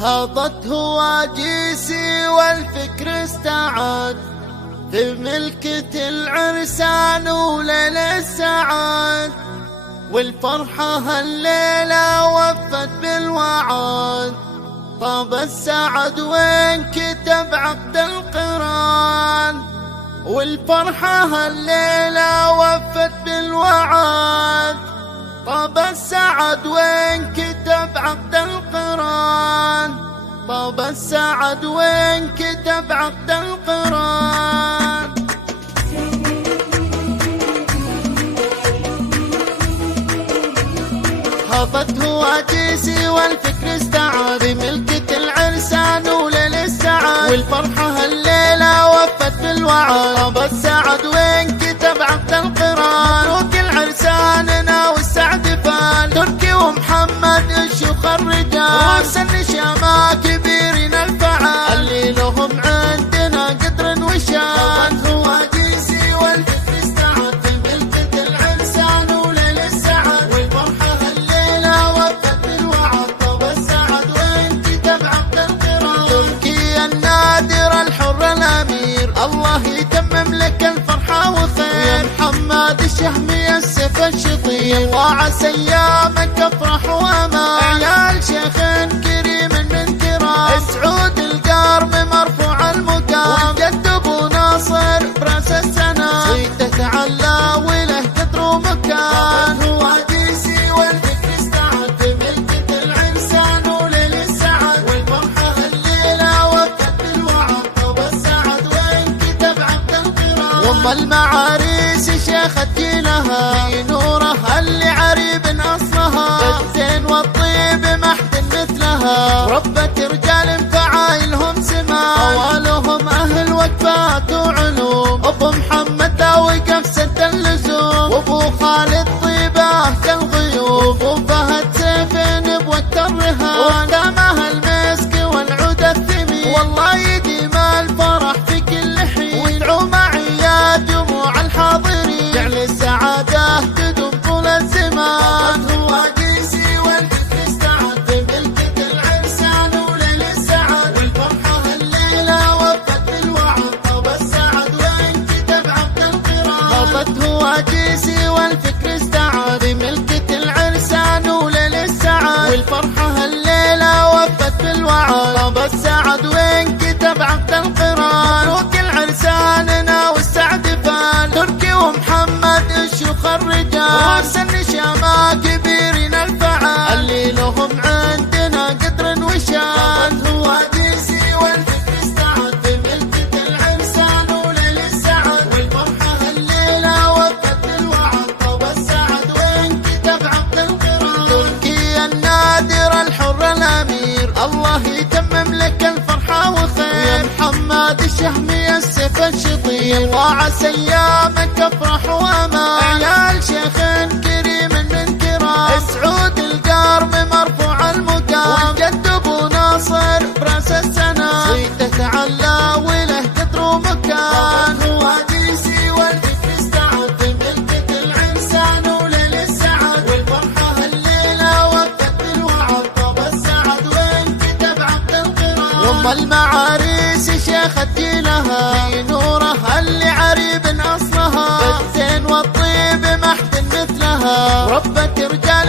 هاضت هواجيسي والفكر استعاد في ملكة العرسان وليل السعاد، والفرحة هالليلة وفت بالوعد. طاب السعد وين كتب عقد القران، والفرحة هالليلة وفت بالوعد. طاب السعد وين كتب عقد القران، طاب السعد وين كتب عقد القران. هاضت هواجيسي والفكر استعاد ملكة العرسان وليل السعاد، والفرحة هالليلة وفت بالوعد. طاب السعد وين كتب عقد القران، مبروك العرساننا والسعد فان. تركي ومحمد الشيوخ الرجال، روس النشامة كبيرين الفعال، اللي لهم عندنا قدر وشان. هواجيسي والفكر استعاد في ملكة العرسان وليل السعاد، والفرحة هالليلة وفت بالوعد. طاب السعد وين كتب عقد القران، تركي النادر الحر الأمير، الله يتمم لك الفرحة وخير. يا محمد الشهمي السيف الشطير، وعسى ايامك افرح وامان. عيال شيخ كريم من كرام، سعود القرب مرفوع المقام، والجد ابو ناصر براس السنام، صيته تعلى وله قدر ومكان. هواجيسي والفكر استعاد في ملكة العرسان وليل السعاد، والفرحة هالليلة وفت بالوعد. طاب السعد وين كتب عقد القران، وام المعاريس شيخة جيلها، في نورها اللي عريب اصلها، الزين والطيب محد مثلها، ربة رجال فعايلهم سما، طوالهم اهل وقفات وعلوم. ابو محمد داوي قفزة اللزوم، وابو خالد طيبه كالغيوم، وفهد سيفين بوقت الرهان، ودامها المسك والعود الثمين، والله يديم الفرح في كل حين، ويدعو معي يا جموع الحاضرين، جعل السعادة تدوم طول الزمان. هواجيسي والفكر استعاد في ملكة العرسان وليل السعاد، والفرحة هالليلة وفت بالوعد. طاب السعد وين كتب عقد القران، هاضت هواجيسي والفكر استعاد في ملكة العرسان وليل السعاد، والفرحة هالليلة وفت بالوعد. طاب السعد وين كتب عقد القران، مبروك العرساننا والسعد فان. تركي ومحمد الشيوخ الرجال، روس النشامة كبيرين الفعال، اللي لهم عندنا قدر وشان. هواجيسي والفكر استعاد في ملكة العرسان وليل السعاد، والفرحة هالليلة وفت بالوعد. طاب السعد وين كتب عقد القران، تركي النادر الحر الأمير، الله يتمم لك الفرحة وخير. يا محمد الشهمي السيف الشطير، وعسى ايامك افرح وامان. عيال شيخ كريم من كرام، سعود القرب مرفوع المقام، والجد ابو ناصر براس السنام، صيته تعلى وله قدر ومكان. هواجيسي والفكر استعاد في ملكة العرسان وليل السعاد، والفرحة هالليلة وفت بالوعد. طاب السعد وين كتب عقد القران، وام المعاريس شيخة جيلها، في نورها اللي عريب اصلها، الزين والطيب محد مثلها، ربة رجال